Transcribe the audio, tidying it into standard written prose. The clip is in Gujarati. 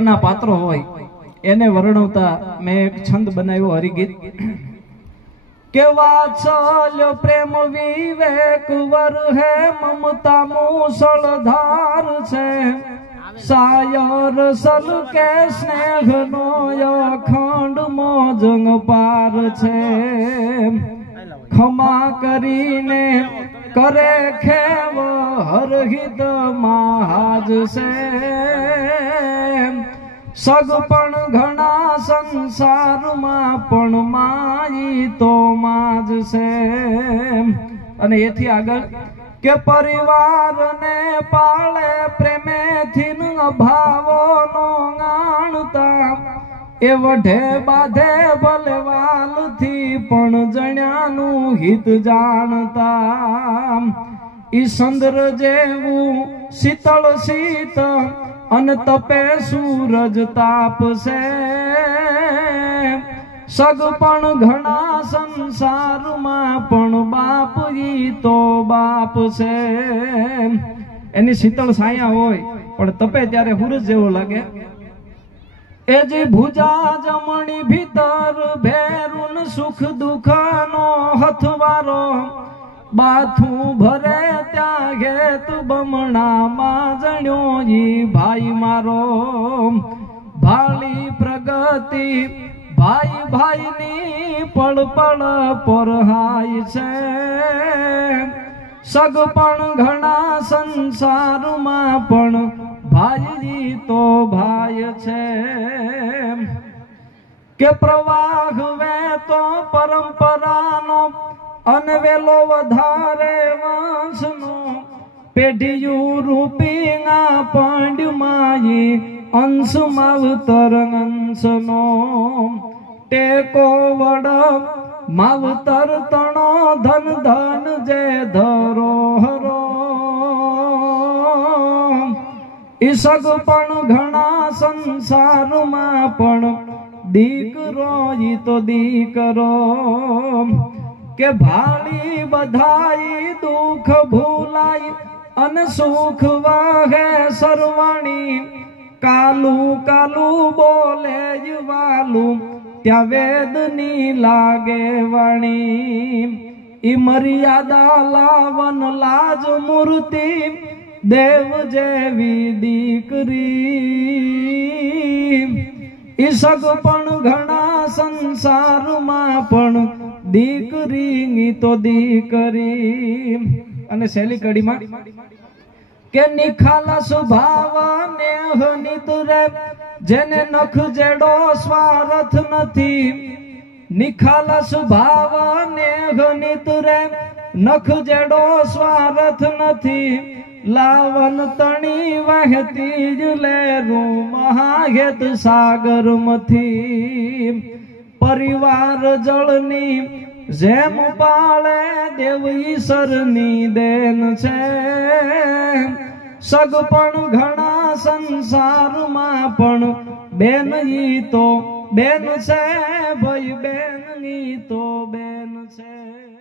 ના પાત્રો હોય એને વર્ણવતા મેં એક છંદ બનાવ્યો હરિગીત કે વાત્સલ્ય પ્રેમ વિવેક વર હે મમતા મૂસળધાર છે સાયર સલ કે સ્નેહ નો અખંડ મોજંગ પાર છે ખમા કરીને કરે ખેવ હરહિત મહાજ છે સગ પણ ઘણા સંસારમાં પણ માઈ તો માજ છે અને એથી આગળ કે પરિવારને પાળે પ્રેમેથી અભાવો નો ગાણતા એ વઢે બાધે બલવાલથી પણ જણ્યાનું હિત જાણતા ઈ સંદ્ર જેવું શીતળ શીત અન તપે સૂરજ તાપસે સગ પણ ઘણા સંસારમાં પણ બાપ ઈ તો બાપ છે એની શીતળ છાયા હોય પણ તપે ત્યારે સૂરજ જેવો લાગે એ જે ભુજા જમણી ભીતર ભેરુન સુખ દુઃખ નો હથવારો બાથું ભરે ત્યાં ઘેત બમણામાં જણ્યો ઈ ભાઈ મારો ભાળી પ્રગતિ ભાઈ ભાઈની પળ પળ પરહાય છે સગ પણ ઘણા સંસારમાં પણ ભાઈ તો ભાઈ છે કે પ્રવાહ વેતો પરંપરાનો અનવેલો વધારે વાંસનો પેઢિયું રૂપીના પાંડ્યમાયી અંશ માવતર અંશનો ટેકો વડ માવતર તણો ધન ધન જે ધરોહરો ઈસગ પણ ઘણા સંસારમાં પણ દીકરો ઈ તો દીકરો કે ભાળી બધાઈ દુઃખ ભૂલાઈ અને સુખ વાહે સરવાણી કાલું કાલું બોલે વાલું ત્યાં વેદની લાગે વાણી ઈ મર્યાદા લાવન લાજ મૂર્તિ દેવ જેવી દીકરી ઈ સગ પણ ઘણા સંસારમાં પણ દીકરી તો દીકરી અને છેલ્લી કડીમાં કે નિખાલા સ્વભાવ નેહ નિતરે જેને નખ જેડો સ્વાર્થ નથી નિખાલા સ્વભાવ નેહ નિતરે નખ જેડો સ્વાર્થ નથી લાવન તણી વહેતી જ લેરું મહાહેત સાગર મથી પરિવાર જળની જેમ પાળે દેવ ઈશ્વરની દેન છે સગ પણ ઘણા સંસારમાં પણ બેન ઈ તો બેન છે ભાઈ બેન ઈ તો બેન છે।